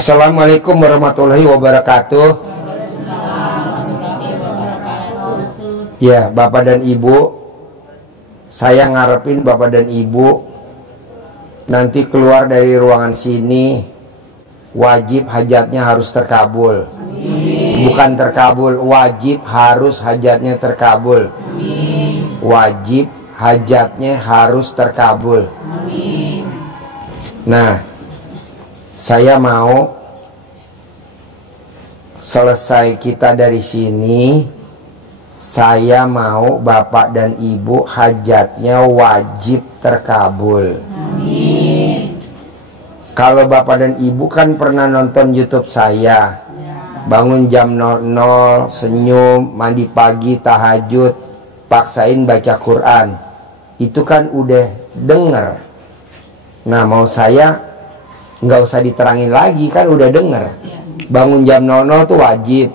Assalamualaikum warahmatullahi wabarakatuh. Ya, Bapak dan Ibu, saya ngarepin Bapak dan Ibu nanti keluar dari ruangan sini wajib hajatnya harus terkabul. Bukan terkabul, wajib harus hajatnya terkabul. Wajib hajatnya harus terkabul. Nah, saya mau selesai kita dari sini, saya mau Bapak dan Ibu hajatnya wajib terkabul. Amin. Kalau Bapak dan Ibu kan pernah nonton YouTube saya, bangun jam 00, senyum, mandi pagi, tahajud, paksain baca Quran. Itu kan udah denger. Nah, mau saya nggak usah diterangin lagi, kan udah denger. Bangun jam 00 tuh wajib.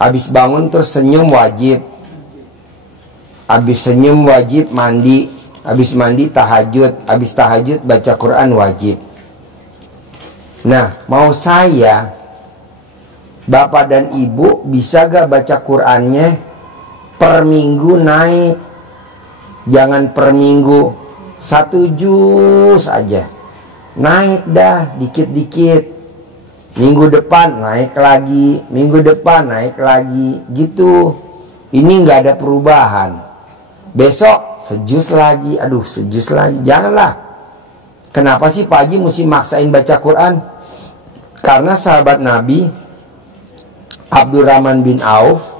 Habis bangun terus senyum wajib. Habis senyum wajib mandi. Habis mandi tahajud. Habis tahajud baca Quran wajib. Nah, mau saya, Bapak dan Ibu bisa gak baca Qurannya per minggu naik? Jangan per minggu 1 juz aja, naik dah dikit-dikit. Minggu depan naik lagi, minggu depan naik lagi, gitu. Ini nggak ada perubahan. Besok sejus lagi, aduh sejus lagi. Janganlah. Kenapa sih Pak Haji mesti maksain baca Quran? Karena sahabat Nabi Abdurrahman bin Auf,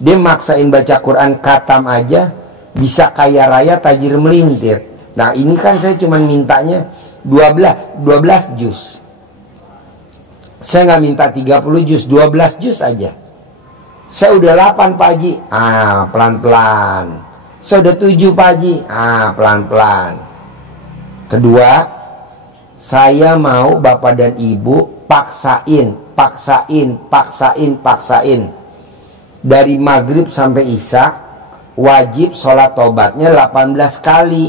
dia maksain baca Quran khatam aja bisa kaya raya tajir melintir. Nah, ini kan saya cuma mintanya 12 juz. Saya nggak minta 30 juz, 12 juz aja. Saya udah 8 Pak Haji, pelan-pelan. Saya udah 7 Pak Haji, pelan-pelan. Kedua, saya mau Bapak dan Ibu paksain. Dari maghrib sampai isya, wajib sholat tobatnya 18 kali.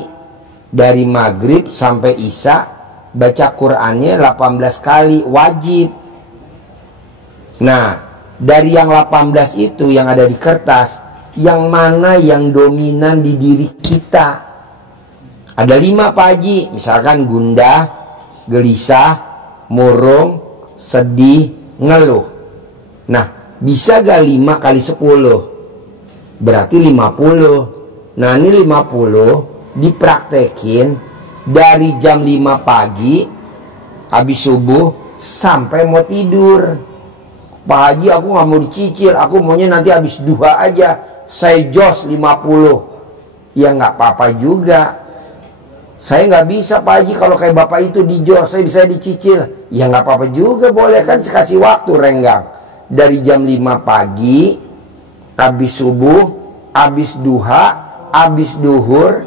Dari maghrib sampai isya baca Qurannya 18 kali wajib. Nah, dari yang 18 itu yang ada di kertas, yang mana yang dominan di diri kita? Ada 5 Pak Haji. Misalkan gundah, gelisah, murung, sedih, ngeluh. Nah, bisa gak 5 kali 10? Berarti 50. Nah, ini 50 dipraktekin dari jam 5 pagi habis subuh sampai mau tidur. Pak Haji, aku nggak mau dicicil, aku maunya nanti habis duha aja saya jos 50. Ya nggak apa-apa juga. Saya nggak bisa Pak Haji kalau kayak Bapak itu di jos, saya bisa dicicil. Ya nggak apa-apa juga, boleh kan, kasih waktu renggang. Dari jam 5 pagi habis subuh, habis duha, habis duhur,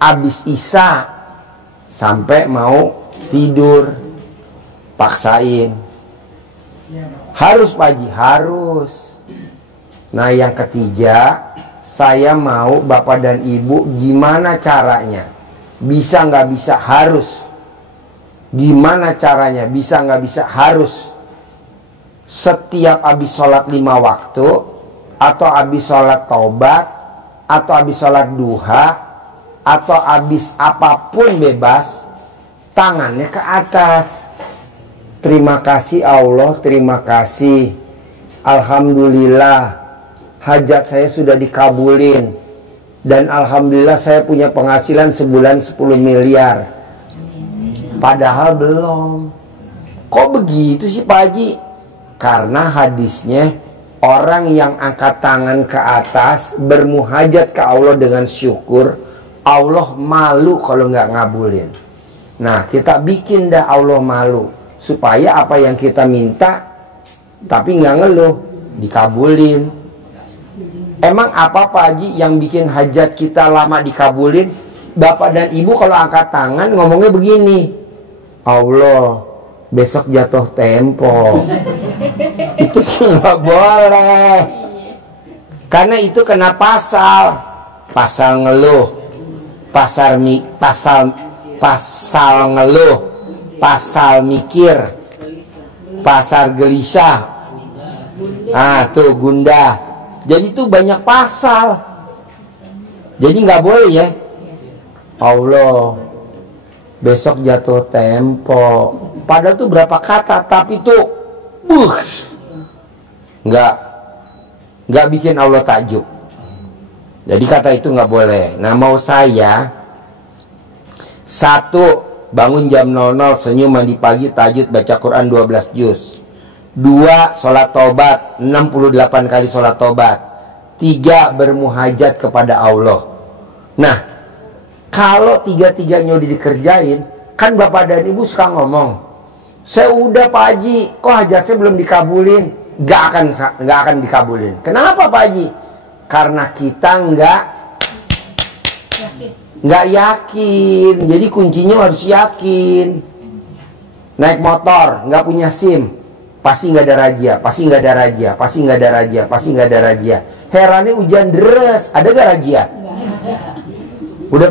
habis isya sampai mau tidur, paksain. Harus Pak Haji, harus. Nah, yang ketiga, saya mau Bapak dan Ibu gimana caranya? Bisa nggak bisa? Harus. Gimana caranya? Bisa nggak bisa? Harus. Setiap habis sholat 5 waktu, atau habis sholat taubat, atau habis sholat duha, atau habis apapun bebas, tangannya ke atas. Terima kasih Allah, terima kasih. Alhamdulillah, hajat saya sudah dikabulin. Dan alhamdulillah saya punya penghasilan sebulan 10 miliar. Padahal belum. Kok begitu sih Pak Haji? Karena hadisnya, orang yang angkat tangan ke atas bermuhajat ke Allah dengan syukur, Allah malu kalau nggak ngabulin. Nah, kita bikin dah Allah malu, supaya apa yang kita minta tapi nggak ngeluh, dikabulin. Emang apa Pak Haji yang bikin hajat kita lama dikabulin? Bapak dan Ibu kalau angkat tangan ngomongnya begini, Allah besok jatuh tempo. Itu nggak boleh, karena itu kena pasal ngeluh, pasal ngeluh, pasal mikir, pasar gelisah. Ah tuh gundah. Jadi tuh banyak pasal. Jadi nggak boleh ya. Allah, besok jatuh tempo. Padahal tuh berapa kata, tapi tuh nggak bikin Allah takjub. Jadi kata itu nggak boleh. Nah mau saya, satu, bangun jam 00, senyum, mandi pagi, tahajud, baca Quran 12 juz. 2, sholat tobat 68 kali sholat tobat. 3, bermuhajat kepada Allah. Nah, kalau tiga-tiganya udah dikerjain, kan bapak dan ibu suka ngomong, saya udah Pak Haji, kok hajat saya belum dikabulin? Gak akan dikabulin. Kenapa Pak Haji? Karena kita nggak yakin. Jadi kuncinya harus yakin. Naik motor nggak punya SIM, pasti nggak ada razia, pasti nggak ada razia, pasti nggak ada razia, pasti nggak ada razia. Herannya hujan deras, ada nggak razia? Udah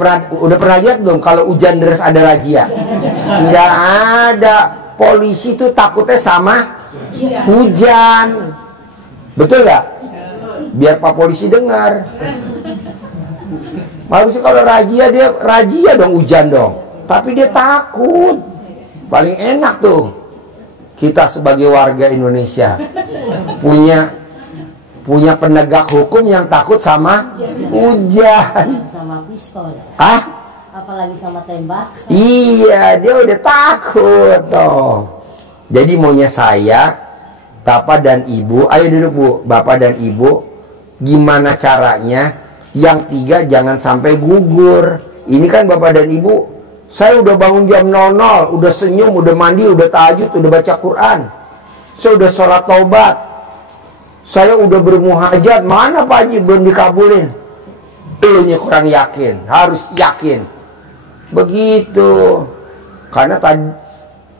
pernah lihat belum kalau hujan deras ada razia? Nggak ada. Polisi tuh takutnya sama hujan. Betul nggak? Biar Pak Polisi dengar. Harusnya kalau dia razia dong, hujan dong. Tapi dia takut. Paling enak tuh kita sebagai warga Indonesia punya penegak hukum yang takut sama hujan. Sama pistol. Apalagi sama tembak. Iya, dia udah takut toh. Jadi maunya saya, Bapak dan Ibu, ayo duduk Bu, Bapak dan Ibu, gimana caranya yang 3 jangan sampai gugur. Ini kan Bapak dan Ibu, saya udah bangun jam 00, udah senyum, udah mandi, udah tahajud, udah baca Quran, saya udah sholat taubat, saya udah bermuhajat, mana Pak Haji belum dikabulin? Elunya kurang yakin, harus yakin. Begitu. Karena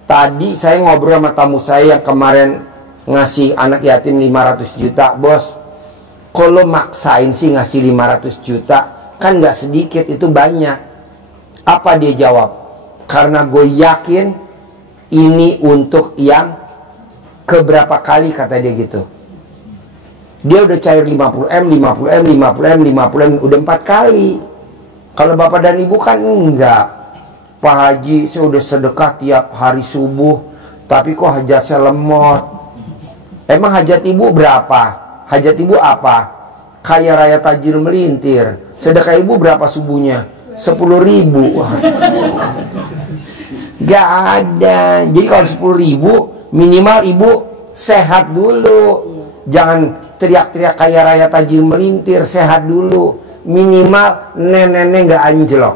tadi saya ngobrol sama tamu saya yang kemarin ngasih anak yatim 500 juta, bos. Kalau maksain sih ngasih 500 juta, kan nggak sedikit, itu banyak. Apa dia jawab? Karena gue yakin ini untuk yang keberapa kali, kata dia gitu. Dia udah cair 50M, 50M, 50M, 50M, udah 4 kali. Kalau Bapak dan Ibu kan enggak. Pak Haji, saya udah sedekah tiap hari subuh, tapi kok hajat saya lemot. Emang hajat Ibu berapa? Hajat Ibu apa? Kaya raya tajir melintir. Sedekah Ibu berapa subuhnya? 10.000. Gak ada. Jadi kalau 10.000, minimal Ibu sehat dulu. Jangan teriak-teriak kaya raya tajir melintir, sehat dulu. Minimal nenek-nenek gak anjlok.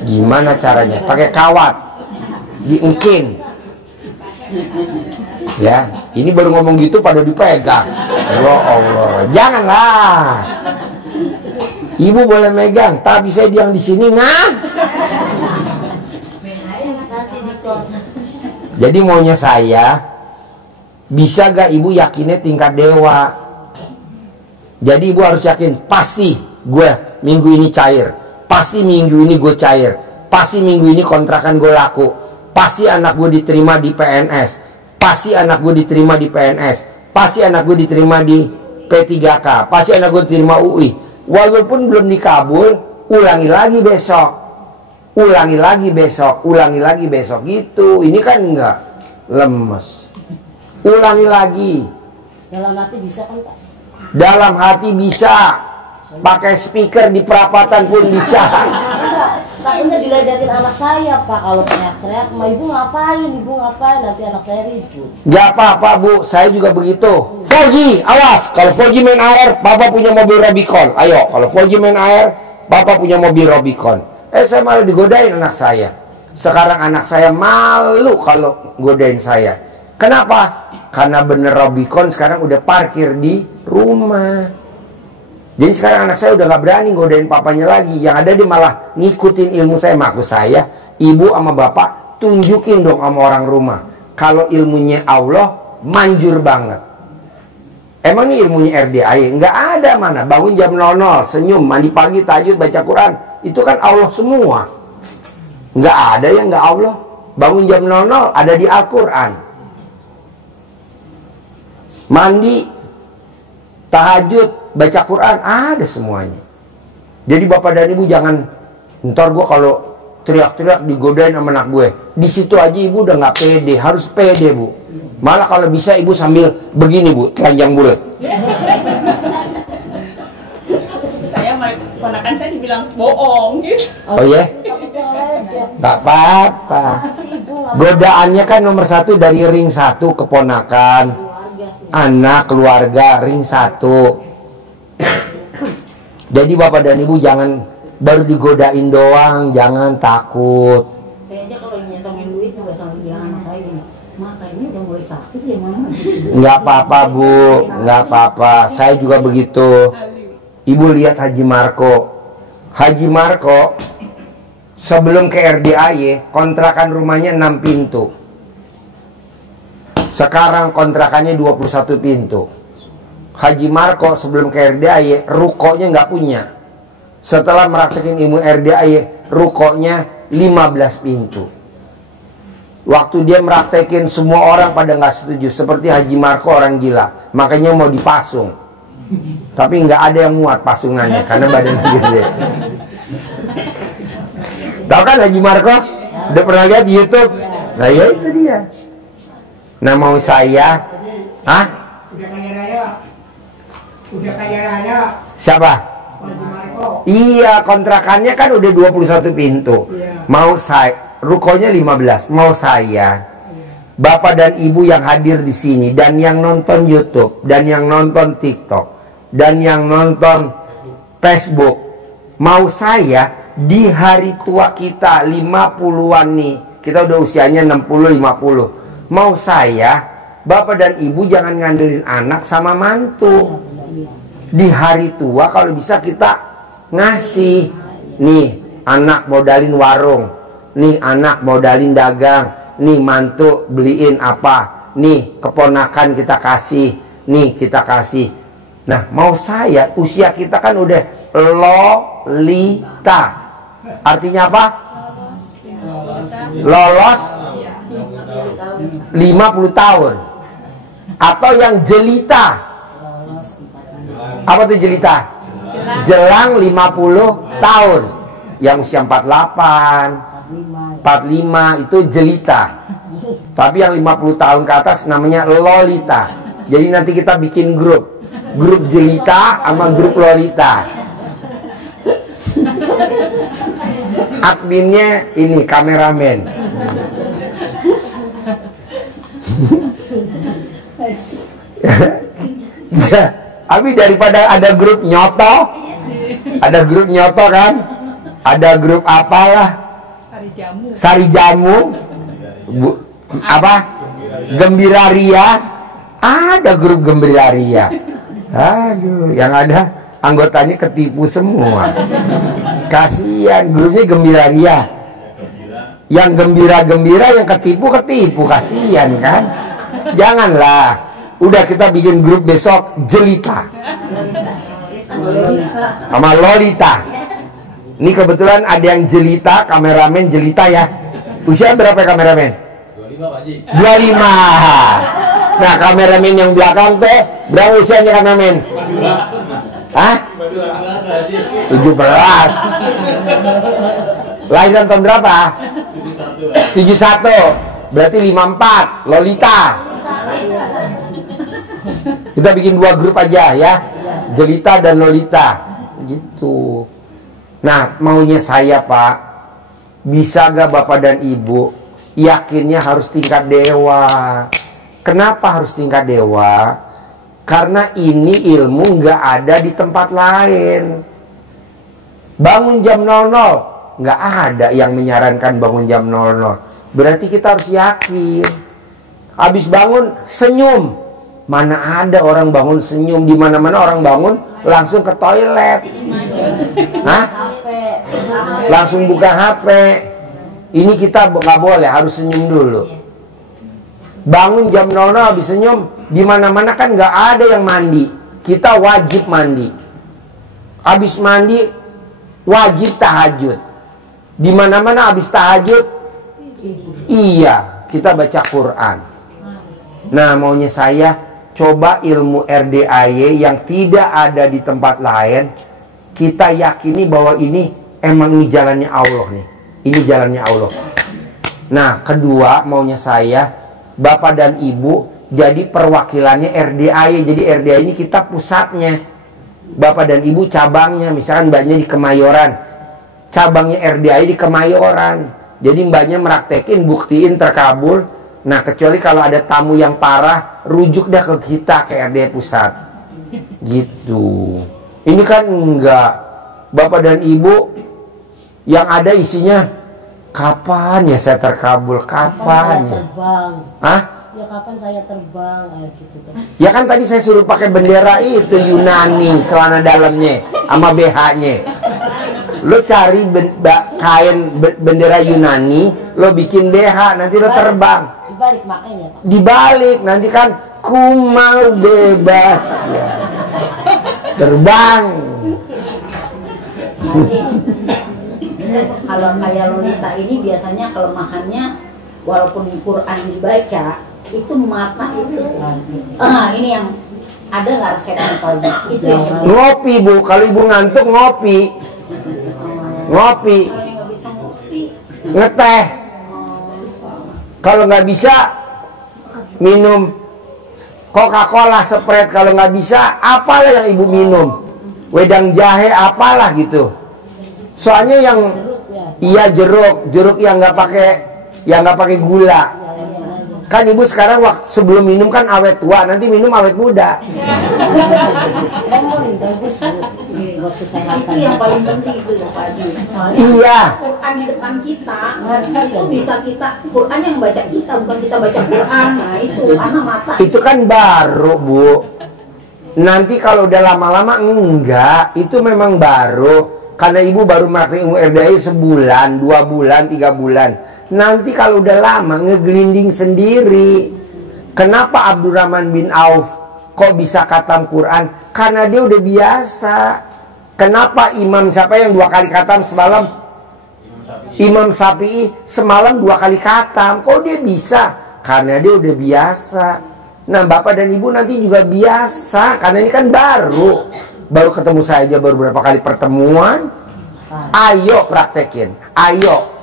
Gimana caranya? Pakai kawat, diengking. Ya, ini baru ngomong gitu pada dipegang. Ya Allah, janganlah. Ibu boleh megang, tapi saya yang di sini Jadi maunya saya, bisa gak Ibu yakinnya tingkat dewa? Jadi Ibu harus yakin, pasti gue minggu ini cair, pasti minggu ini gue cair, pasti minggu ini kontrakan gue laku, pasti anak gue diterima di PNS, pasti anak gue diterima di PNS, pasti anak gue diterima di P3K, pasti anak gue diterima UI. Walaupun belum dikabul, ulangi lagi besok, ulangi lagi besok, ulangi lagi besok gitu. Ini kan enggak, lemes. Ulangi lagi. Dalam hati bisa kan Pak? Dalam hati bisa. Pakai speaker di perapatan pun bisa. Enggak, takutnya diledakin anak saya Pak. Kalau teriak-teriak, Ibu ngapain? Ibu ngapain? Nanti anak saya ribut. Gak apa-apa Bu, saya juga begitu. Foji, awas. Kalau Foji main air, Papa punya mobil Robicon. Ayo, kalau Foji main air, Papa punya mobil Robicon. Saya malah digodain anak saya. Sekarang anak saya malu kalau godain saya. Kenapa? Karena bener Robicon sekarang udah parkir di rumah. Jadi sekarang anak saya udah gak berani godain papanya lagi. Yang ada dia malah ngikutin ilmu saya. Maksud saya, ibu sama bapak tunjukin dong sama orang rumah. Kalau ilmunya Allah, manjur banget. Emang ini ilmunya RDAI? Nggak ada mana. Bangun jam 00, senyum, mandi pagi, tahajud, baca Quran. Itu kan Allah semua. Nggak ada yang nggak Allah. Bangun jam 00 ada di Al-Quran. Mandi, tahajud, baca Quran, ada semuanya. Jadi bapak dan ibu jangan, ntar gue kalau teriak-teriak digodain sama anak gue. Di situ aja ibu udah nggak pede, harus pede bu. Malah kalau bisa ibu sambil begini bu, telanjang bulat. Saya ponakan saya dibilang bohong gitu. Oh ya? Nggak apa-apa. Godaannya kan nomor 1 dari ring 1 keponakan, anak, keluarga, ring 1. Jadi bapak dan ibu jangan baru digodain doang, jangan takut. Saya aja kalau nyetongin duit juga selalu bilang anak saya gini, "Mak, ini udah mulai sakit ya mana?" Nggak apa-apa bu, nggak apa-apa. Saya juga begitu. Ibu lihat Haji Marco. Haji Marco sebelum ke RDAY kontrakan rumahnya 6 pintu. Sekarang kontrakannya 21 pintu. Haji Marco sebelum ke RDAY rukonya nggak punya. Setelah meraktekin ilmu RDAY rukonya 15 pintu. Waktu dia meraktekin semua orang pada nggak setuju. Seperti Haji Marco orang gila, makanya mau dipasung. Tapi nggak ada yang muat pasungannya karena badannya gede. Tahu kan Haji Marco? Udah pernah lihat di YouTube? Nah ya itu dia. Nah mau saya, hah? Udah kaya raya. Udah kaya raya. Siapa? Haji Marco. Iya, kontrakannya kan udah 21 pintu. Iya. Mau saya, rukonya 15. Mau saya, bapak dan ibu yang hadir di sini dan yang nonton YouTube dan yang nonton TikTok dan yang nonton Facebook, mau saya di hari tua kita 50-an nih, kita udah usianya 60-50. Mau saya, bapak dan ibu jangan ngandelin anak sama mantu. Di hari tua kalau bisa kita ngasih. Nih anak modalin warung, nih anak modalin dagang, nih mantu beliin apa, nih keponakan kita kasih, nih kita kasih. Nah mau saya, usia kita kan udah lolita. Artinya apa? Lolos 50 tahun. Atau yang jelita. Apa tuh jelita? Jelang 50 tahun. Yang usia 48, 45 itu jelita. Tapi yang 50 tahun ke atas namanya lolita. Jadi nanti kita bikin grup jelita sama grup lolita. Adminnya ini kameramen. Ya, tapi daripada ada grup nyoto, kan, ada grup apalah, sari jamu, apa, gembira ria, ada grup gembira ria. Aduh, yang ada anggotanya ketipu semua. Kasihan, grupnya gembira ria. Yang gembira-gembira, yang ketipu, kasihan kan. Janganlah. Udah kita bikin grup besok jelita sama lolita. Ini kebetulan ada yang jelita, kameramen jelita ya. Usia berapa kameramen? 25 Pak Haji. 25. Nah kameramen yang belakang tuh berapa usianya kameramen? Hah? 17. Lahiran tahun berapa? 71. Berarti 54. Lolita. Kita bikin 2 grup aja ya, jelita dan lolita gitu. Nah maunya saya Pak, bisa gak bapak dan ibu yakinnya harus tingkat dewa. Kenapa harus tingkat dewa? Karena ini ilmu gak ada di tempat lain. Bangun jam 00, gak ada yang menyarankan bangun jam 00. Berarti kita harus yakin. Habis bangun senyum. Mana ada orang bangun senyum, di mana-mana orang bangun langsung ke toilet. Hah? Langsung buka HP. Ini kita nggak boleh, harus senyum dulu. Bangun jam 00 habis senyum, di mana-mana kan nggak ada yang mandi. Kita wajib mandi. Habis mandi wajib tahajud. Di mana-mana habis tahajud, iya, kita baca Quran. Nah, maunya saya coba ilmu RDAY yang tidak ada di tempat lain, kita yakini bahwa ini emang ini jalannya Allah nih. Ini jalannya Allah. Nah, kedua maunya saya, Bapak dan Ibu jadi perwakilannya RDAY. Jadi RDAY ini kita pusatnya, Bapak dan Ibu cabangnya. Misalkan mbaknya di Kemayoran, cabangnya RDAY di Kemayoran. Jadi mbaknya meraktekin, buktiin terkabul. Nah, kecuali kalau ada tamu yang parah, rujuk dah ke kita, ke RDAY pusat. Gitu. Ini kan enggak. Bapak dan Ibu yang ada isinya, kapan ya saya terkabul? Kapan ya? Terbang. Hah? Ya kapan saya terbang? Gitu kan. Ya kan tadi saya suruh pakai bendera itu Yunani, celana dalamnya sama BH-nya. Lo cari kain bendera Yunani, lo bikin BH, nanti lo terbang. Dibalik makanya, Pak. Dibalik, nanti kan ku mau bebas ya. Terbang. Kalau kayak Lolita ini biasanya kelemahannya, walaupun Quran dibaca, itu mata itu ini yang ada nggak resepnya kalau itu yang Ngopi Bu, kalau ibu ngantuk ngopi. Ngopi. kalau yang nggak bisa ngopi Ngeteh. Kalau nggak bisa minum Coca-Cola, Sprite. Kalau nggak bisa, apalah yang ibu minum, wedang jahe apalah gitu. Soalnya yang iya jeruk yang nggak pakai gula. Kan ibu sekarang waktu sebelum minum kan awet tua, nanti minum awet muda. Lemon bagus buat kesehatan. itu yang paling penting itu ya Pak Haji. Soalnya Iya. Quran di depan kita itu bisa kita, Quran yang baca kita, bukan kita baca Quran. Nah itu karena mata Itu kan baru Bu. Nanti kalau udah lama-lama enggak, itu memang baru. Karena ibu baru memakai ilmu RDAY sebulan, 2 bulan, 3 bulan. Nanti kalau udah lama ngegelinding sendiri. Kenapa Abdurrahman bin Auf kok bisa khatam Quran? Karena dia udah biasa. Kenapa imam siapa yang 2 kali khatam semalam? Imam Syafi'i semalam 2 kali khatam. Kok dia bisa? Karena dia udah biasa. Nah, Bapak dan Ibu nanti juga biasa. Karena ini kan baru ketemu saya aja, baru berapa kali pertemuan. Ayo praktekin, ayo.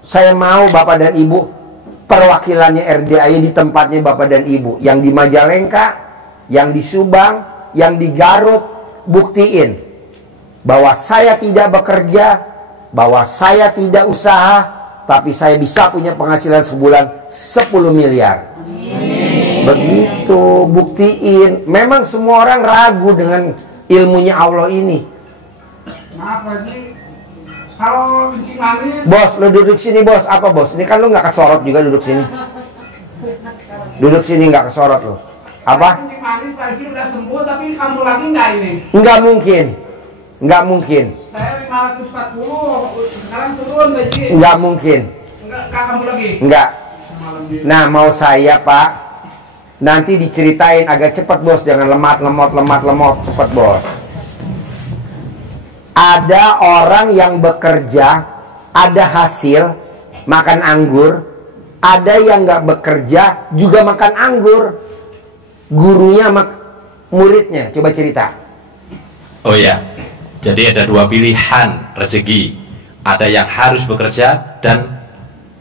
Saya mau Bapak dan Ibu perwakilannya RDAY di tempatnya Bapak dan Ibu. Yang di Majalengka, yang di Subang, yang di Garut. Buktiin bahwa saya tidak bekerja, bahwa saya tidak usaha, tapi saya bisa punya penghasilan sebulan 10 miliar. Begitu, buktiin. Memang semua orang ragu dengan ilmunya Allah ini. Maaf lagi, kalau kencing manis, Bos, lo duduk sini bos. Apa bos? Ini kan lo nggak kesorot juga duduk sini. Duduk sini nggak kesorot lo. Apa? kencing manis lagi udah sembuh, tapi kamu lagi nggak ini? Nggak mungkin. Nggak mungkin. Saya 540, sekarang turun gaji. Nggak mungkin. Enggak, kamu lagi? Nggak. Malam gitu. Nah, mau saya Pak, nanti diceritain agak cepat bos. Jangan lemot, cepat bos. Ada orang yang bekerja, ada hasil, makan anggur. Ada yang nggak bekerja, juga makan anggur. Gurunya sama muridnya, coba cerita. Oh ya, jadi ada 2 pilihan rezeki. Ada yang harus bekerja dan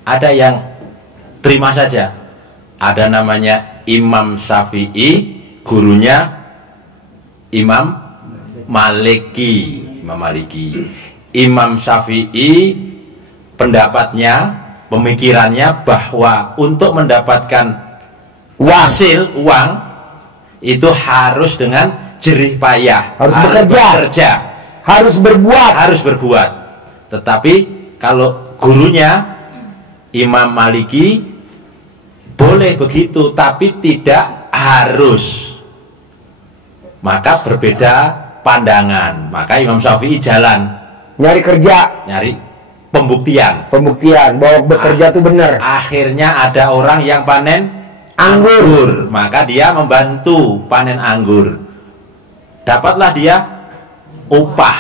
ada yang terima saja. Ada namanya Imam Syafi'i, gurunya Imam Maliki. Imam Syafi'i pendapatnya, pemikirannya bahwa untuk mendapatkan hasil uang itu harus dengan jerih payah, Harus bekerja. Harus berbuat. Tetapi kalau gurunya Imam Maliki boleh begitu, tapi tidak harus. Maka berbeda pandangan. Maka Imam Syafi'i jalan Nyari kerja, nyari pembuktian. bahwa bekerja itu benar. Akhirnya ada orang yang panen Anggur. maka dia membantu panen anggur. Dapatlah dia upah.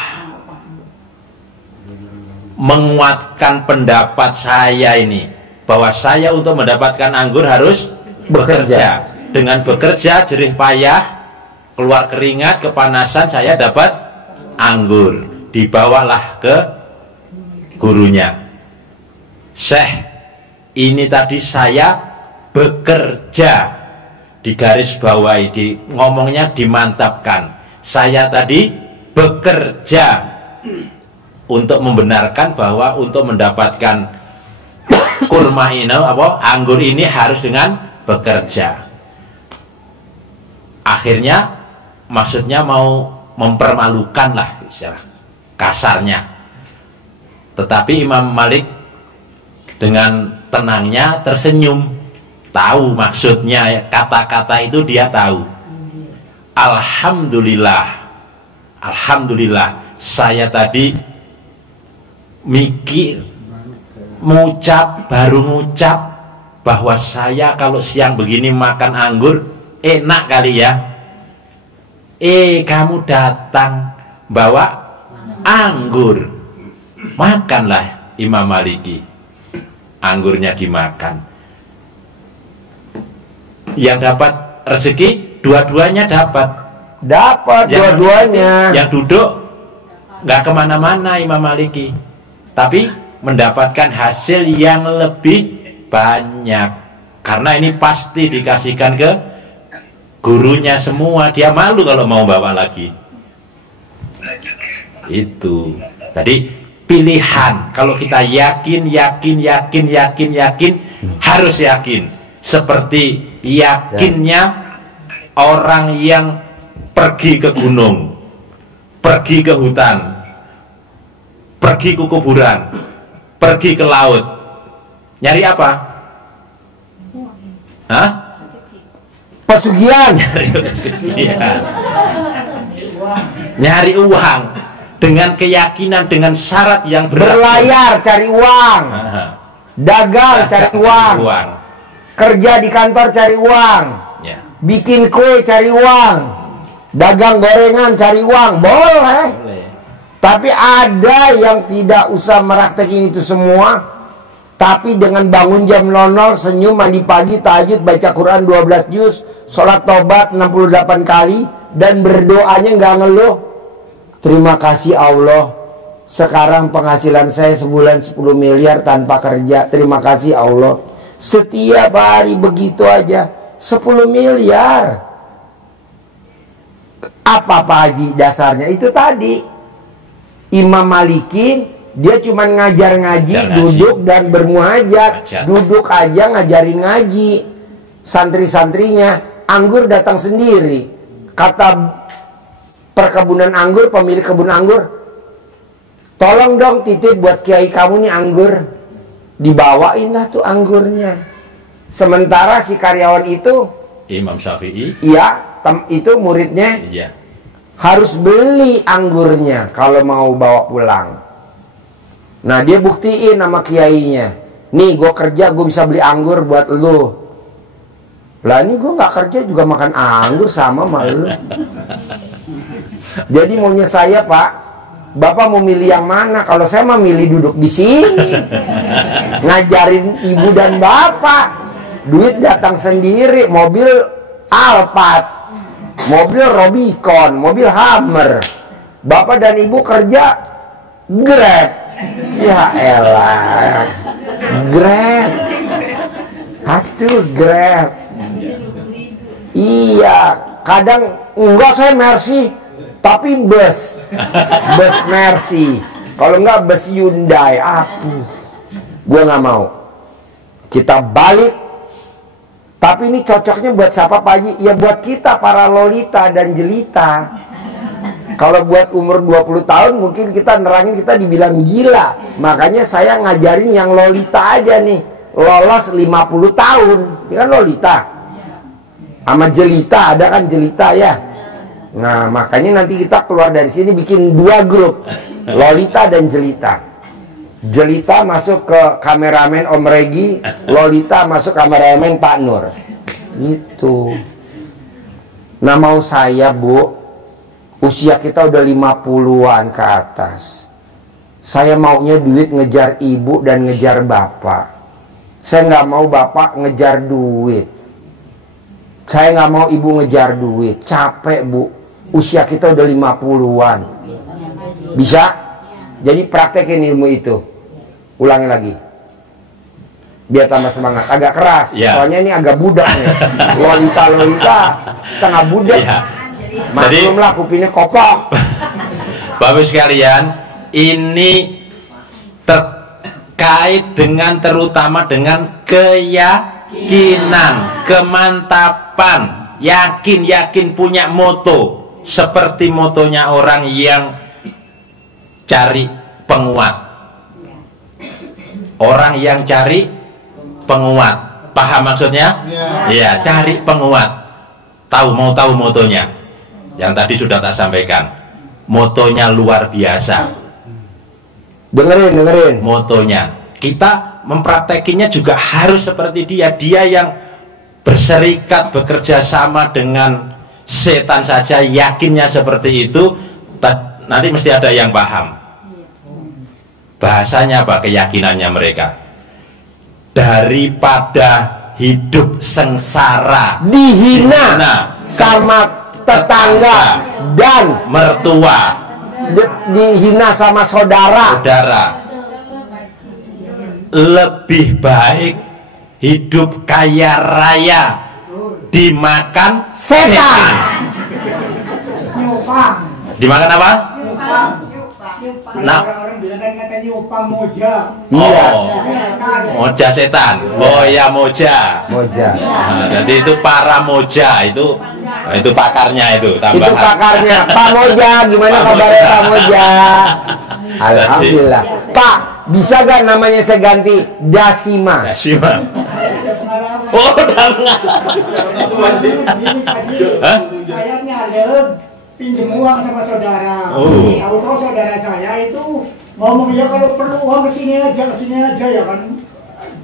menguatkan pendapat saya ini, bahwa saya untuk mendapatkan anggur harus bekerja. Dengan bekerja jerih payah, keluar keringat, kepanasan, saya dapat anggur. Dibawalah ke gurunya. Syekh, ini tadi saya bekerja, di garis bawahi, di ngomongnya dimantapkan. Saya tadi bekerja untuk membenarkan bahwa untuk mendapatkan kurma ini, anggur ini harus dengan bekerja. Akhirnya maksudnya mau mempermalukan lah, istilah kasarnya. Tetapi Imam Malik dengan tenangnya tersenyum, tahu maksudnya, kata-kata itu dia tahu. Alhamdulillah, alhamdulillah, saya tadi mikir, baru ngucap bahwa saya kalau siang begini makan anggur enak kali ya. Kamu datang bawa anggur, makanlah Imam Maliki. Anggurnya dimakan. Yang dapat rezeki dua-duanya dapat. Dua-duanya. Yang duduk nggak kemana-mana Imam Maliki, tapi mendapatkan hasil yang lebih banyak. Karena ini pasti dikasihkan ke gurunya semua. Dia malu kalau mau bawa lagi. Itu. Jadi pilihan. Kalau kita yakin, harus yakin. Seperti yakinnya orang yang pergi ke gunung, pergi ke hutan, pergi ke kuburan, pergi ke laut. Nyari apa? Hah? Pesugihan. Nyari uang dengan keyakinan, dengan syarat yang Berlayar cari uang, dagang cari uang, kerja di kantor cari uang, ya. Bikin kue cari uang, dagang gorengan cari uang, boleh. Tapi ada yang tidak usah meraktekin itu semua, tapi dengan bangun jam 00, senyum, mandi pagi, tahajud, baca Quran 12 juz, sholat tobat 68 kali, dan berdoanya nggak ngeluh. Terima kasih Allah, sekarang penghasilan saya sebulan 10 miliar tanpa kerja. Terima kasih Allah. Setiap hari begitu aja 10 miliar. Apa Pak Haji dasarnya? Itu tadi Imam Maliki, dia cuma ngajar ngaji, duduk dan bermuhajat. Duduk aja ngajarin ngaji. Santri-santrinya, anggur datang sendiri. Kata perkebunan anggur, pemilik kebun anggur, tolong dong titip buat kiai kamu nih anggur. Dibawain lah tuh anggurnya. Sementara si karyawan itu, Imam Syafi'i, iya, itu muridnya, iya, harus beli anggurnya kalau mau bawa pulang. Nah dia buktiin sama kiainya, nih gue kerja gue bisa beli anggur buat lu. Lah ini gue nggak kerja juga makan anggur sama lu. Jadi maunya saya Pak, Bapak mau milih yang mana? Kalau saya mah milih duduk di sini, ngajarin ibu dan bapak. Duit datang sendiri, mobil Alphard, mobil Robicon, mobil Hammer. Bapak dan ibu kerja Grab. Ya elah, Grab. Aduh Grab. Iya, kadang enggak saya Mercy, tapi bus Mercy. Kalau enggak bus Hyundai. Gue nggak mau. Kita balik. Tapi ini cocoknya buat siapa Pak Haji? Ya buat kita para lolita dan jelita. Kalau buat umur 20 tahun mungkin kita nerangin, kita dibilang gila. Makanya saya ngajarin yang lolita aja nih. Lolos 50 tahun. Ini kan lolita. Sama jelita, ada kan jelita ya. Nah makanya nanti kita keluar dari sini bikin 2 grup, lolita dan jelita. Jelita masuk ke kameramen Om Regi, lolita masuk kameramen Pak Nur. Gitu. Nah mau saya Bu, usia kita udah 50-an ke atas. Saya maunya duit ngejar ibu dan ngejar bapak. Saya nggak mau bapak ngejar duit. Saya nggak mau ibu ngejar duit. Capek bu. Usia kita udah 50-an. Bisa? Jadi praktekin ilmu itu. Ulangi lagi. Biar tambah semangat. Agak keras. Soalnya ini agak budak nih. Lolita setengah budak. Maklumlah kupingnya kopok. Bapak sekalian, ini terkait dengan terutama dengan keyakinan, kemantapan, yakin punya moto seperti motonya orang yang cari penguat. Orang yang cari penguat, paham maksudnya? Ya, cari penguat. Mau tahu motonya? Yang tadi sudah tak sampaikan. Motonya luar biasa. Dengerin. Motonya. Kita mempraktekinya juga harus seperti dia. Dia yang berserikat, bekerja sama dengan setan saja, yakinnya seperti itu. Nanti mesti ada yang paham. Bahasanya apa? Keyakinannya mereka. Daripada hidup sengsara, dihina sama tetangga dan mertua, dihina sama saudara, lebih baik hidup kaya raya dimakan setan. Dimakan apa? Nah, orang-orang bilang kan katanya nyupang moja. Iya. Moja setan. Oh ya moja. Nah, jadi itu para moja itu pakarnya itu tambahan. Itu pakarnya. Pak Moja, gimana kabarnya Pak Moja? Alhamdulillah. Pak, bisa gak namanya saya ganti Dasima? Oh, udah Saya nyalek pinjem uang sama saudara. Tahu saudara saya itu ngomong ya kalau perlu uang kesini aja ya kan.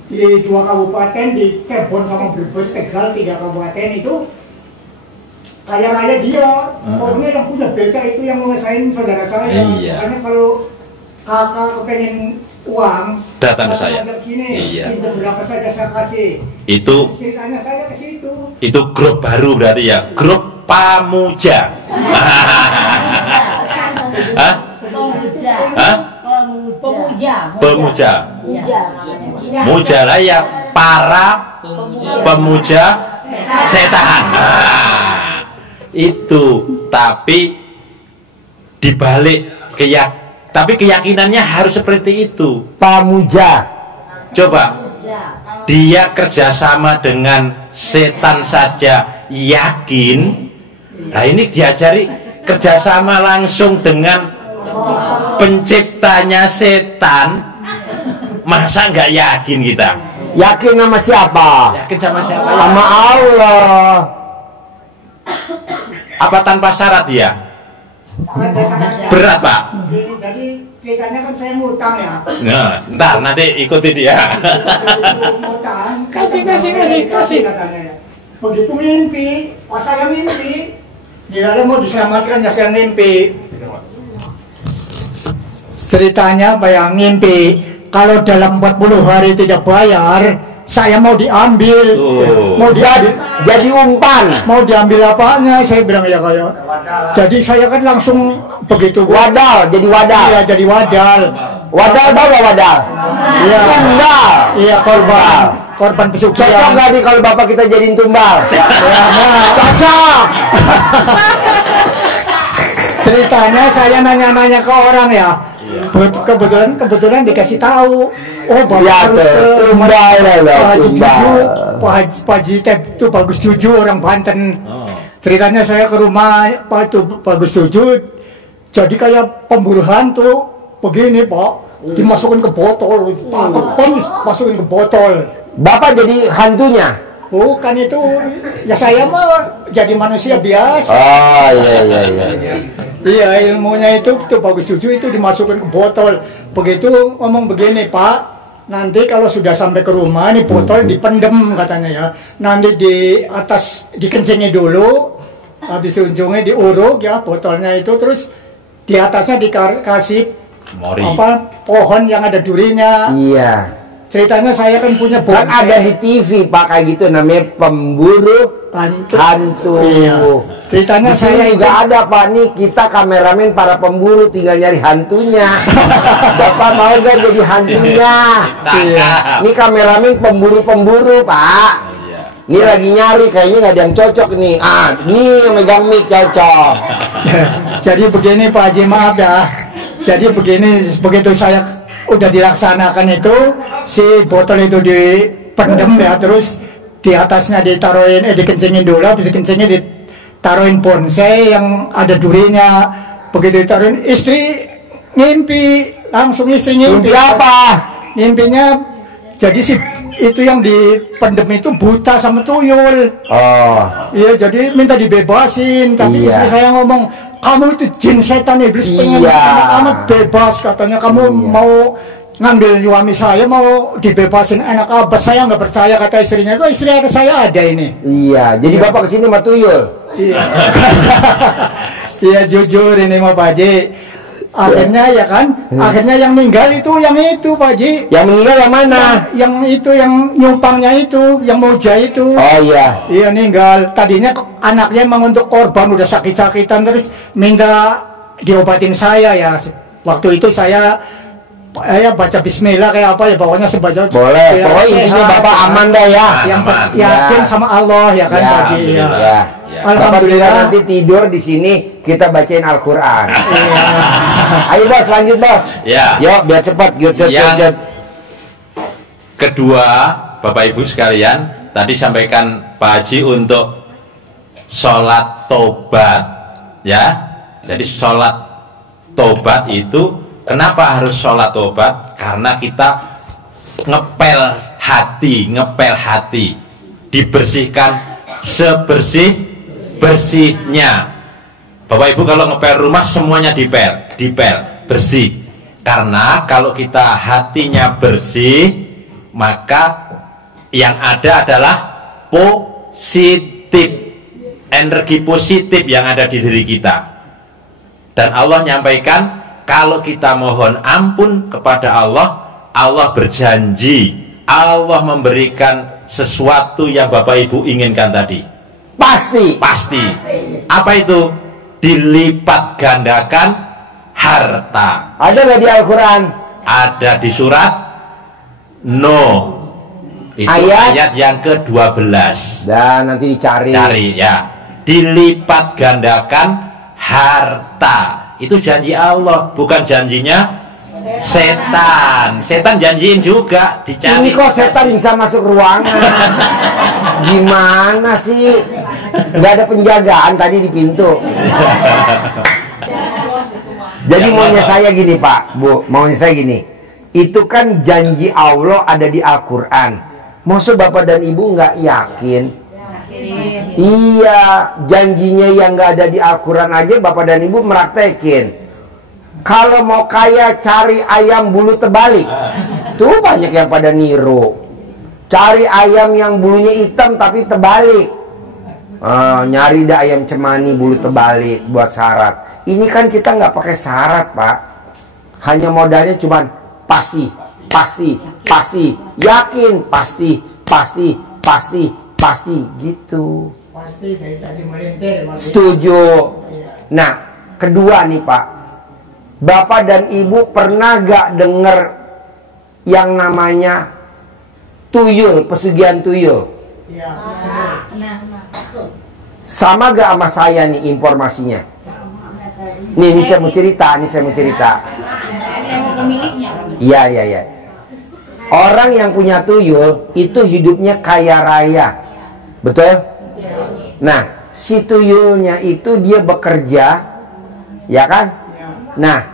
Di 2 kabupaten, di Cirebon sama Brebes, Tegal, 3 kabupaten itu kaya raya dia. Pokoknya yang punya beca itu yang menguasain saudara saya. Karena kalau kakak kepengen uang, datang ke saya. Pinjam berapa saja saya kasih. Itu ceritanya saya ke situ. Itu grup baru berarti ya, grup Pamuja. Pemuja. Muja lah ya, para pemuja setan. Itu tapi dibalik tapi keyakinannya harus seperti itu. Pamuja. Coba dia kerjasama dengan setan saja yakin. Nah ini diajari kerjasama langsung dengan penciptanya setan. Masa nggak yakin kita? Yakin sama siapa? Yakin sama siapa? Sama Allah. Apa tanpa syarat dia? Berat pak. Jadi ceritanya kan saya ngutang ya. Nah, ntar nanti ikuti dia. Ngutang. Kasih katanya ya. Begitu mimpi, pas saya mimpi, dia mau diselamatkan ya saya mimpi. Ceritanya bayang mimpi, kalau dalam 40 hari tidak bayar, saya mau diambil. Mau jadi umpan. Mau diambil apanya? Saya bilang ya kayak. Jadi saya kan langsung begitu. Wadal, jadi wadal. Iya, jadi wadal. Wadal bawa wadal. Iya. Tumbal. Iya, korban pesugihan. Cocok gak nih kalau bapak kita jadiin tumbal? Cocok. Ceritanya saya nanya-nanya ke orang ya. Kebetulan dikasih tahu. Oh, bapak harus ke rumah Pak Haji itu Bagus Juju orang Banten. Ceritanya saya ke rumah Pak itu Bagus Juju. Jadi kayak pemburu hantu begini Pak. Dimasukin ke botol, masukin ke botol. Bapak jadi hantunya? Bukan itu, ya saya mah jadi manusia biasa. Oh iya. Iya, ilmunya itu Bagus Juju itu dimasukin ke botol. Begitu ngomong begini Pak, nanti kalau sudah sampai ke rumah nih botol dipendem katanya ya. Nanti di atas dikencengi dulu, habis ujungnya diuruk ya botolnya itu, terus di atasnya dikasih Mori. pohon yang ada durinya. Iya. Ceritanya saya kan punya Kan ada di TV Pak kayak gitu, namanya pemburu hantu. Iya. Ceritanya Di sini saya juga ada Pak, nih kita kameramen para pemburu tinggal nyari hantunya. Bapak mau gak jadi hantunya? Iya. Ini kameramen pemburu-pemburu Pak. Ini lagi nyari, kayaknya nggak ada yang cocok nih. Ini yang megang mic cocok. Jadi begini Pak Haji, maaf ya. Jadi begini, begitu saya udah dilaksanakan itu, si botol itu dipendem ya, terus di atasnya ditaruhin, dikencingin dulu, habis dikencingin ditaruhin bonsai yang ada durinya. Begitu ditaruhin, istri ngimpi, langsung istri ngimpi. Ngimpi apa? Ngimpinya, jadi si itu yang dipendem itu buta sama tuyul. Oh. Iya, jadi minta dibebasin, tapi Iya. istri saya ngomong, kamu itu jin setan iblis, pengen Iya. amat bebas, katanya kamu mau ngambil suami saya, mau dibebasin enak apa, saya nggak percaya, kata istrinya. Kok istri ada, saya ada ini. Iya, jadi Iya. Bapak kesini sama tuyul. Iya. Iya, jujur ini mah Pak Haji. Akhirnya ya kan, akhirnya yang meninggal itu Pak Haji. Yang meninggal yang mana? Yang itu, yang nyumpangnya itu, yang moja itu. Oh iya. Iya, meninggal. Tadinya anaknya emang untuk korban, udah sakit-sakitan, terus minta diobatin saya ya. Waktu itu saya baca bismillah kayak apa ya, pokoknya sebaca. Boleh, biar pokoknya intinya sehat, Bapak ya kan. aman dah ya. Yang Aman. yakin Ya. sama Allah ya kan Ya, Pak Haji. Ya. Ya. Bapak tinggal Alhamdulillah. nanti tidur di sini, kita bacain Al-Quran. Ayo bos, lanjut bos. Ya. Yuk, biar cepat. Yang kedua, Bapak Ibu sekalian, tadi sampaikan Pak Haji untuk sholat tobat, ya. Jadi sholat tobat itu, kenapa harus sholat tobat? Karena kita ngepel hati, dibersihkan sebersih-bersihnya. Bapak Ibu kalau ngepel rumah semuanya dipel, bersih. Karena kalau kita hatinya bersih, maka yang ada adalah positif, energi positif yang ada di diri kita. Dan Allah nyampaikan, kalau kita mohon ampun kepada Allah, Allah berjanji, Allah memberikan sesuatu yang Bapak Ibu inginkan tadi. Pasti. Apa itu? Dilipat gandakan harta. Ada nggak di Al-Quran? Ada di surat Nuh. Itu ayat yang ke-12. Dan nanti dicari. Cari ya. Dilipat gandakan harta. Itu janji Allah, bukan janjinya setan. Setan janjiin juga dicari. Ini kok setan bisa masuk ruangan? Gimana sih? Nggak ada penjagaan tadi di pintu. Jadi maunya saya gini Pak, Bu, maunya saya gini. Itu kan janji Allah ada di Al-Quran. Maksud Bapak dan Ibu nggak yakin? Iya, janjinya yang nggak ada di Al-Quran aja Bapak dan Ibu meraktekin. Kalau mau kaya cari ayam bulu terbalik. Tuh banyak yang pada niru. Cari ayam yang bulunya hitam tapi terbalik. Nyari dah ayam cemani bulu terbalik buat syarat. Ini kan kita nggak pakai syarat Pak. Hanya modalnya cuman pasti, yakin, pasti gitu. Pasti dari tadi melintir. Setuju. Nah, kedua nih Pak, Bapak dan Ibu pernah gak denger yang namanya tuyul, pesugihan tuyul? Iya. Sama gak sama saya nih informasinya? Ini saya mau cerita, Iya. Orang yang punya tuyul itu hidupnya kaya raya. Betul? Nah, si tuyulnya itu dia bekerja, ya kan? Nah,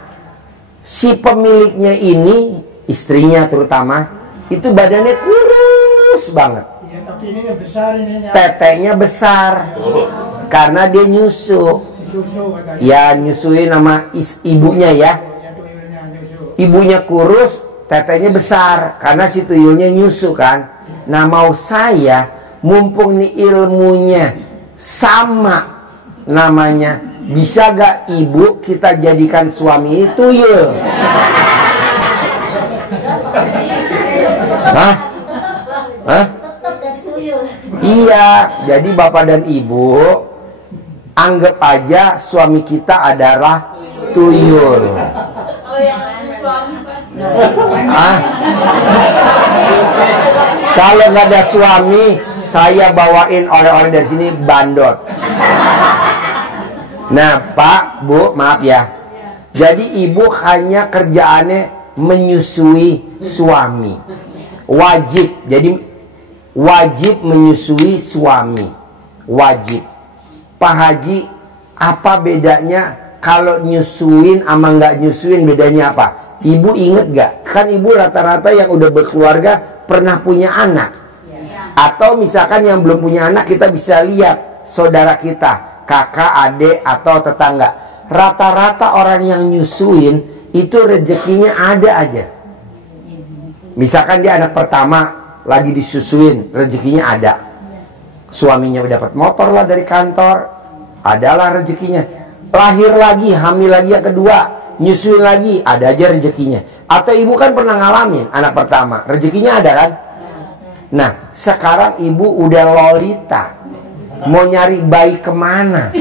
si pemiliknya ini, istrinya terutama, itu badannya kurus banget. Iya, tapi ininya besar ininya. Tetenya besar. Karena dia nyusu. Susu katanya. Ya, nyusuin sama ibunya ya. Ya, tuyulnya nyusu. Ibunya kurus, tetenya besar. Karena si tuyulnya nyusu kan. Nah, mau saya, mumpung nih ilmunya sama namanya, Bisa gak ibu kita jadikan suami itu tuyul? Hah? Hah? Tetap jadi tuyul. Iya, jadi bapak dan ibu anggap aja suami kita adalah tuyul. Hah? Kalau nggak ada suami, saya bawain oleh-oleh dari sini bandot. Nah, Pak, Bu, maaf ya. Jadi ibu hanya kerjaannya menyusui suami. Wajib. Jadi wajib menyusui suami. Wajib. Pak Haji, apa bedanya kalau nyusuin sama nggak nyusuin, bedanya apa? Ibu inget gak? Kan ibu rata-rata yang udah berkeluarga pernah punya anak. Atau misalkan yang belum punya anak, kita bisa lihat saudara kita, kakak, adik, atau tetangga. Rata-rata orang yang nyusuin itu rezekinya ada aja. Misalkan dia anak pertama lagi disusuin, rezekinya ada. Suaminya dapat motor lah dari kantor, adalah rezekinya. Lahir lagi, hamil lagi yang kedua, nyusuin lagi, ada aja rezekinya. Atau ibu kan pernah ngalamin anak pertama, rezekinya ada kan? Nah, sekarang ibu udah lolita, mau nyari bayi kemana?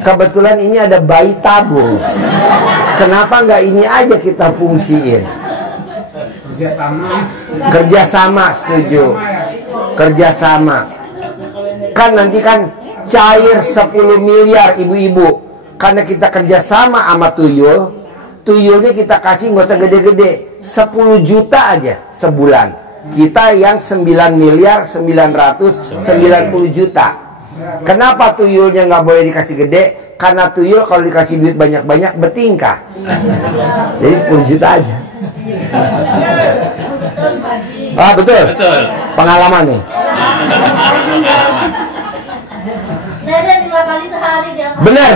Kebetulan ini ada bayi tabung. Kenapa nggak ini aja kita fungsiin? Kerjasama, setuju. Kerjasama. Kan nanti kan cair 10 miliar ibu-ibu. Karena kita kerjasama sama tuyul. Tuyulnya kita kasih nggak usah gede-gede, 10 juta aja sebulan. Kita yang 9.990.000 juta. Kenapa tuyulnya nggak boleh dikasih gede? Karena tuyul kalau dikasih duit banyak-banyak bertingkah. Jadi 10 juta aja. Ah, betul. Betul. Pengalaman nih. Jadi 5 kali sehari dia. Bener.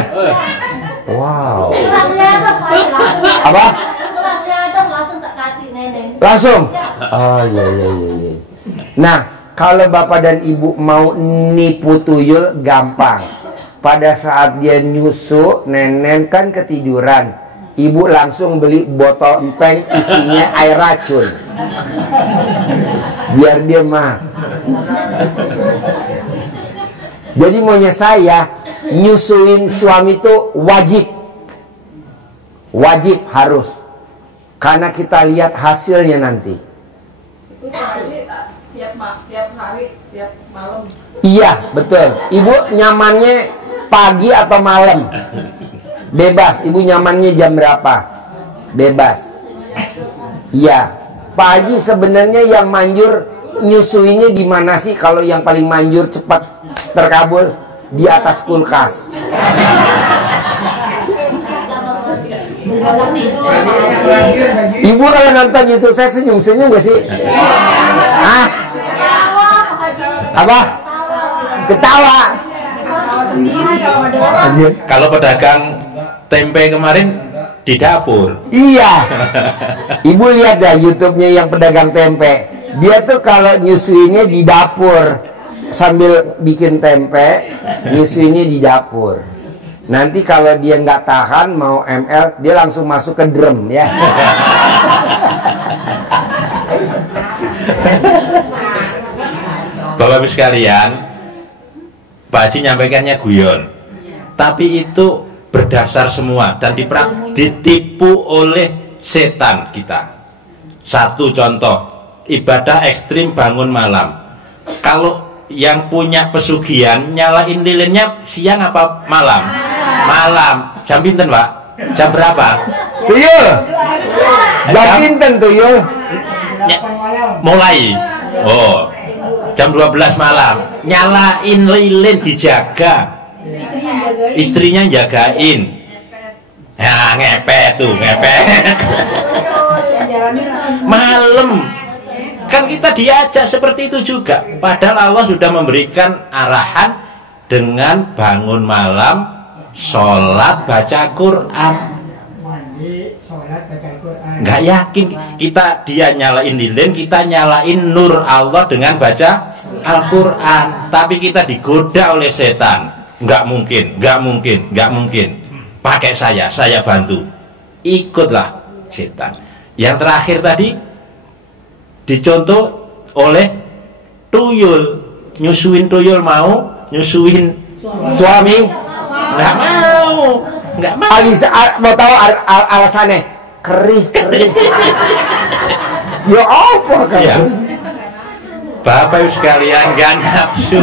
Wow. Tulangnya tuh langsung. Apa? Tulangnya tuh langsung tak kasih nenek. Langsung. Oh iya iya iya iya. Nah, kalau bapak dan ibu mau nipu tuyul gampang. Pada saat dia nyusu, nenek kan ketiduran. Ibu langsung beli botol empeng isinya air racun. Biar dia mah. Jadi maunya saya nyusuin suami itu wajib. Wajib harus. Karena kita lihat hasilnya nanti. Itu tiap hari, tiap malam. Iya, betul. Ibu nyamannya pagi atau malam? Bebas. Ibu nyamannya jam berapa? Bebas. Iya. Pak Haji sebenarnya yang manjur nyusuinya di mana sih? Kalau yang paling manjur cepat terkabul di atas kulkas. Ibu kalau nonton YouTube saya senyum-senyum gak sih? Ah? Apa? Ketawa. Kalau pedagang tempe kemarin di dapur. Iya. Ibu lihat dah YouTube-nya yang pedagang tempe. Dia tuh kalau nyusuinnya di dapur sambil bikin tempe, nyusuinnya di dapur. Nanti kalau dia nggak tahan mau ML, dia langsung masuk ke drum ya. Bapak-Ibu sekalian, Pak Haji nyampaikannya guyon, tapi itu berdasar semua dan ditipu oleh setan kita. Satu contoh, ibadah ekstrim bangun malam. Kalau yang punya pesugihan nyalain lilinnya siang apa malam? Malam. Jam pinten, Pak? Jam berapa? Tuyul. Jam pinten tuyul? Mulai. Oh. Jam 12 malam. Nyalain lilin dijaga. Istrinya jagain. Ya, ngepet tuh, ngepet. Malam. Kan kita diajak seperti itu juga. Padahal Allah sudah memberikan arahan dengan bangun malam, sholat, baca Quran. Nggak yakin kita, dia nyalain lilin, kita nyalain nur Allah dengan baca Al-Quran. Tapi kita digoda oleh setan. nggak mungkin. Pakai saya bantu. Ikutlah setan. Yang terakhir tadi dicontoh oleh tuyul, nyusuin tuyul mau, nyusuin suami nggak mau. Mau tahu alasannya? Kerih. Ya apa kan? Iya. Bapak Ibu sekalian, gak nafsu.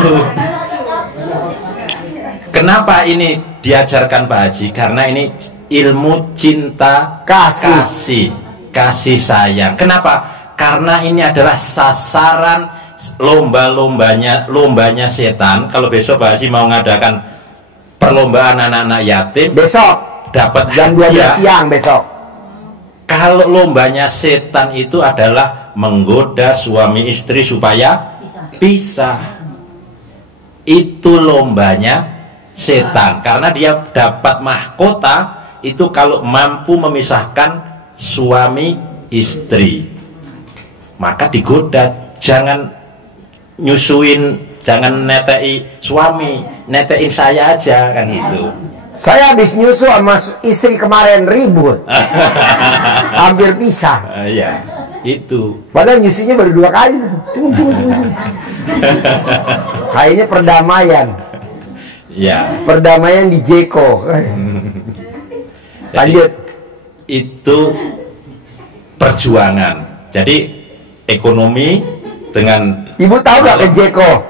Kenapa ini diajarkan Pak Haji? Karena ini ilmu cinta kasih sayang. Kenapa? Karena ini adalah sasaran lombanya setan. Kalau besok Pak Haji mau ngadakan perlombaan anak-anak yatim, besok dapat jam 12 siang besok. Kalau lombanya setan itu adalah menggoda suami istri supaya pisah. Itu lombanya setan. Karena dia dapat mahkota itu kalau mampu memisahkan suami istri. Maka digoda. Jangan nyusuin, jangan netei suami, netein saya aja kan gitu. Saya habis nyusu sama istri kemarin ribut. Hampir pisah. Iya, itu. Padahal nyusunya baru 2 kali. Kayaknya perdamaian. Ya. Perdamaian di Jeko. Lanjut. Itu perjuangan. Jadi ekonomi dengan. Ibu tahu gak ke Jeko?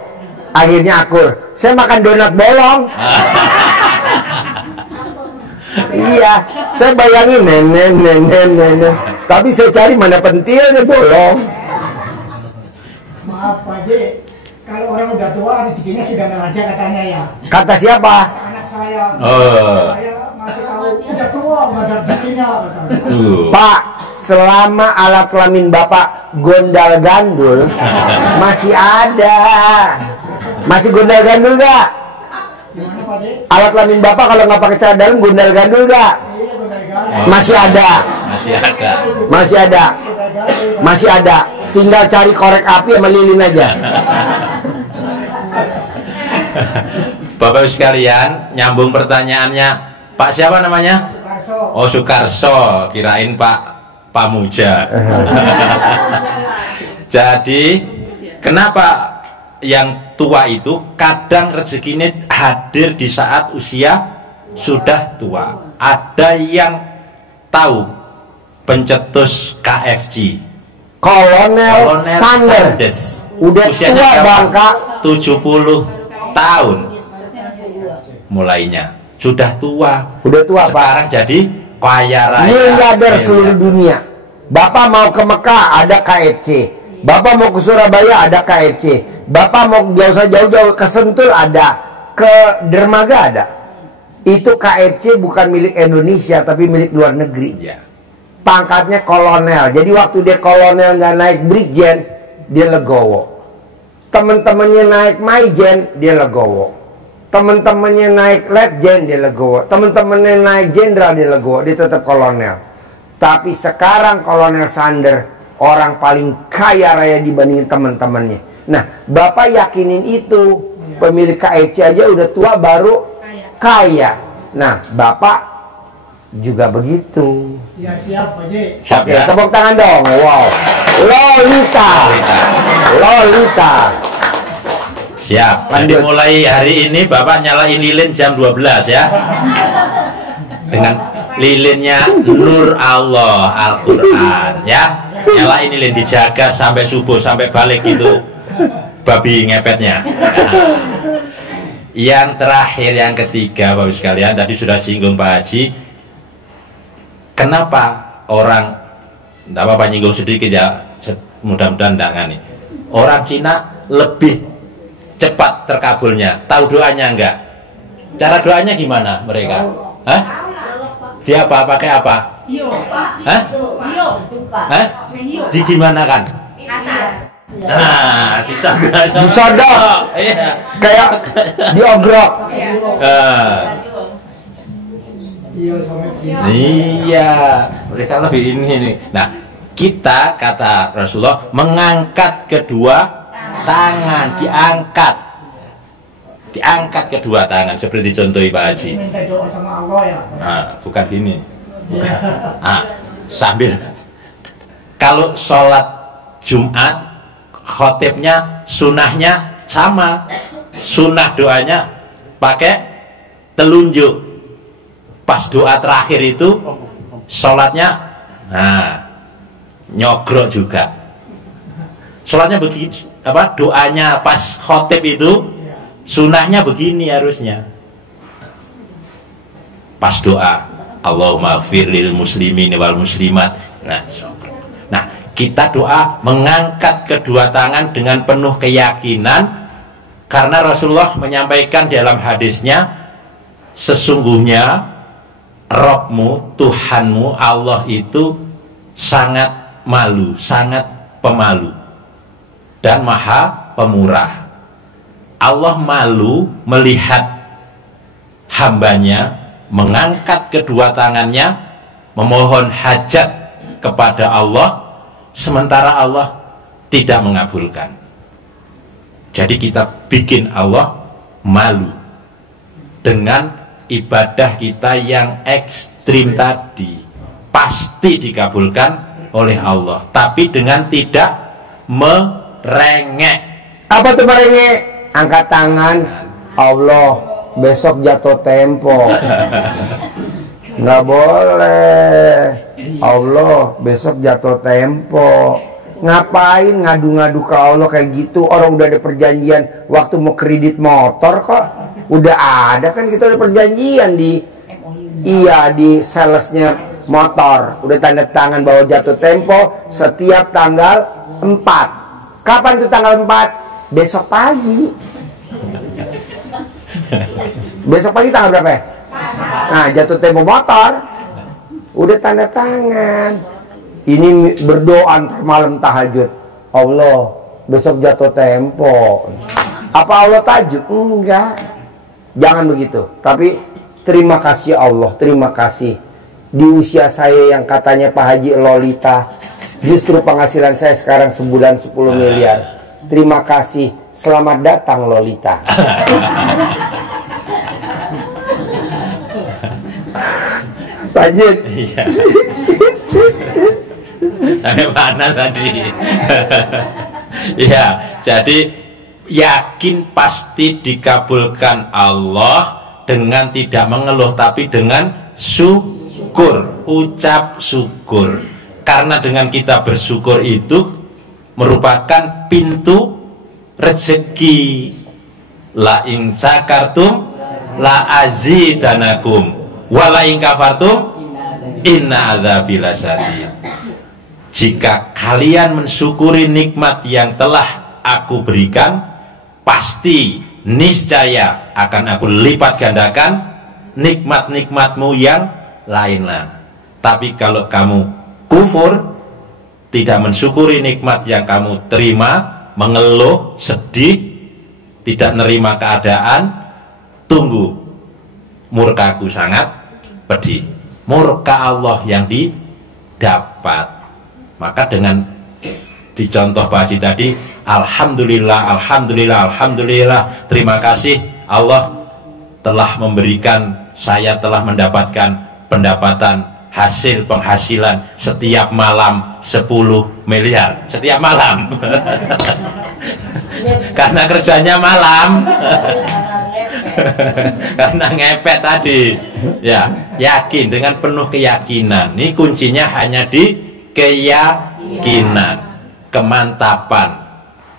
Akhirnya akur. Saya makan donat bolong. Iya, saya bayangin nenek. Tapi saya cari mana pentilnya bolong. Maaf Pak Haji, kalau orang udah tua rezekinya sudah nggak ada katanya ya. Kata siapa? Kata anak saya. Oh. Saya masih tahu udah tua nggak ada rezekinya katanya. Pak, selama alat kelamin Bapak gondal gandul masih ada. Masih gondal gandul gak? Gimana Pak Haji? Alat kelamin Bapak kalau nggak pakai celana dalam gondal gandul gak? Iya benar kan? Masih ada. Masih ada. Tinggal cari korek api sama lilin aja. Bapak Ibu sekalian, nyambung pertanyaannya. Pak siapa namanya? Sukarso. Oh, Sukarso. Kirain Pak Pamuja. Jadi, kenapa yang tua itu kadang rezekinya hadir di saat usia sudah tua? Ada yang tahu pencetus KFC? Kolonel Sanders. Udah usianya tua berapa? bangka. 70 tahun mulainya. Sudah tua. Udah tua Pak. Sekarang jadi kaya raya. Miliarder seluruh dunia. Bapak mau ke Mekah ada KFC. Bapak mau ke Surabaya ada KFC. Bapak mau jauh-jauh ke Sentul ada. Ke Dermaga ada. Itu KFC bukan milik Indonesia tapi milik luar negeri. Ya. Pangkatnya kolonel. Jadi waktu dia kolonel nggak naik brigjen, dia legowo. Temen-temennya naik maijen, dia legowo. Temen-temennya naik letjen, dia legowo. Temen-temennya naik jenderal, dia legowo. Dia tetap kolonel. Tapi sekarang Kolonel Sanders orang paling kaya raya dibandingin temen-temennya. Nah, Bapak yakinin itu. Pemilik KFC aja udah tua baru kaya. Nah, Bapak juga begitu. Ya siap Pak Haji. Siap Oke, ya? tepuk tangan dong. Wow. Lolita. Siap. Jadi Lanjut. mulai hari ini Bapak nyalain lilin jam 12 ya. Dengan lilinnya Nur Allah Al-Quran ya. Nyalain lilin, dijaga sampai subuh, sampai balik gitu babi ngepetnya. Yang terakhir, yang ketiga Bapak sekalian, tadi sudah singgung Pak Haji. Kenapa orang, tidak apa-apa nyinggung sedikit ya, mudah-mudahan tidak ngani. Orang Cina lebih cepat terkabulnya. Tahu doanya enggak? Cara doanya gimana mereka? Hah? Dia apa? Pakai apa? Hah? Hah? Di gimana kan? Nah, Disodok. Iya. Kayak diogrok. Iya, mereka lebih ini nih. Nah, kita kata Rasulullah mengangkat kedua tangan, diangkat. diangkat kedua tangan seperti contohi Pak Haji. Minta doa sama Allah ya. Nah, bukan gini. Bukan. Nah, sambil kalau sholat Jumat khotibnya sunahnya sama, sunah doanya pakai telunjuk. Pas doa terakhir itu sholatnya nyogrok juga. Sholatnya begini, doanya pas khotib itu sunahnya begini harusnya. Pas doa Allahumma ighfir lil muslimin wal muslimat. Nah, kita doa mengangkat kedua tangan dengan penuh keyakinan, karena Rasulullah menyampaikan dalam hadisnya, sesungguhnya Rabbmu, Tuhanmu Allah itu sangat malu, sangat pemalu dan maha pemurah. Allah malu melihat hambanya mengangkat kedua tangannya memohon hajat kepada Allah, sementara Allah tidak mengabulkan. Jadi kita bikin Allah malu dengan ibadah kita yang ekstrim tadi. Pasti dikabulkan oleh Allah, tapi dengan tidak merengek. Apa tuh merengek? Angkat tangan, Allah besok jatuh tempo. Nggak boleh. Allah besok jatuh tempo. Ngapain ngadu-ngadu ke Allah kayak gitu? Orang udah ada perjanjian waktu mau kredit motor kok. Udah ada kan, kita udah perjanjian di di salesnya motor. Udah tanda tangan bahwa jatuh tempo setiap tanggal 4. Kapan tuh tanggal 4? Besok pagi. Besok pagi tanggal berapa ya? Nah, jatuh tempo motor udah tanda tangan. Ini berdoa ntar malam tahajud, Allah besok jatuh tempo. Apa Allah tahajud? Enggak. Jangan begitu. Tapi terima kasih Allah, terima kasih. Di usia saya yang katanya Pak Haji Lolita, justru penghasilan saya sekarang sebulan 10 miliar. Terima kasih. Selamat datang Lolita. Lanjut. Iya. Sampai mana tadi? Ya, jadi yakin pasti dikabulkan Allah dengan tidak mengeluh, tapi dengan syukur, ucap syukur. Karena dengan kita bersyukur itu merupakan pintu rezeki. La in sakartum la azidanakum wa la in kafartum inna adzabi lasyadid. Jika kalian mensyukuri nikmat yang telah aku berikan, pasti niscaya akan aku lipat gandakan nikmat-nikmatmu yang lainnya. Tapi kalau kamu kufur, tidak mensyukuri nikmat yang kamu terima, mengeluh, sedih, tidak nerima keadaan, tunggu murkaku sangat pedih. Murka Allah yang didapat. Maka dengan dicontoh Pak Haji tadi, alhamdulillah, alhamdulillah, alhamdulillah, terima kasih Allah telah memberikan, saya telah mendapatkan pendapatan, hasil penghasilan setiap malam 10 miliar setiap malam. Karena kerjanya malam. Karena ngepet tadi. Ya, yakin dengan penuh keyakinan. Ini kuncinya hanya di keyakinan, kemantapan.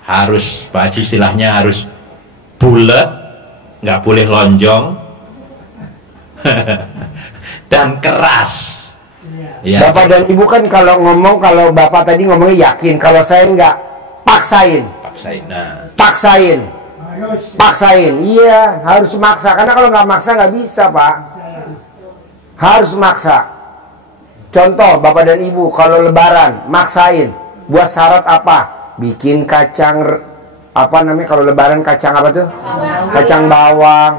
Harus, Pak Haji istilahnya harus bulat, nggak boleh lonjong. Dan keras. Ya. Bapak dan Ibu kan kalau ngomong, kalau Bapak tadi ngomongnya yakin, kalau saya enggak, paksain. Paksain. Paksain. Iya, harus maksa. Karena kalau nggak maksa nggak bisa, Pak. Harus maksa. Contoh, Bapak dan Ibu kalau lebaran maksain. Buat syarat apa? Bikin kacang, apa namanya kalau lebaran, kacang apa tuh? Kacang bawang.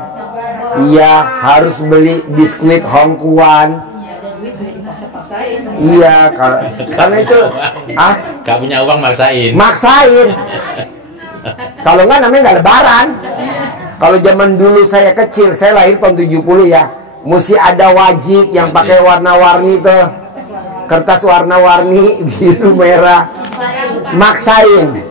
Iya, harus beli biskuit Hongkuan. Iya, karena itu gak punya uang maksain. Maksain. Kalau enggak namanya enggak lebaran. Kalau zaman dulu saya kecil, saya lahir tahun 70 ya, mesti ada wajik yang pakai warna-warni tuh, kertas warna-warni biru merah, maksain.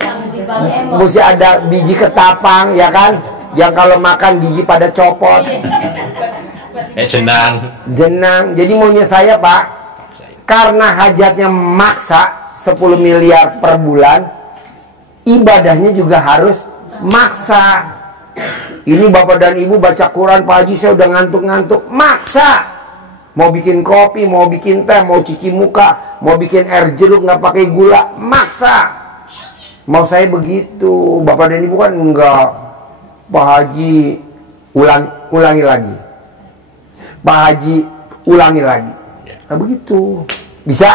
Mesti ada biji ketapang ya kan, yang kalau makan gigi pada copot. Jenang. Jadi maunya saya Pak, karena hajatnya maksa 10 miliar per bulan, ibadahnya juga harus maksa. Ini bapak dan ibu baca Quran, Pak Haji saya udah ngantuk-ngantuk, maksa. Mau bikin kopi, mau bikin teh, mau cuci muka, mau bikin air jeruk nggak pakai gula, maksa. Mau saya begitu, bapak dan ibu kan enggak. Pak Haji ulangi lagi. Pak Haji ulangi lagi. Nah begitu. Bisa?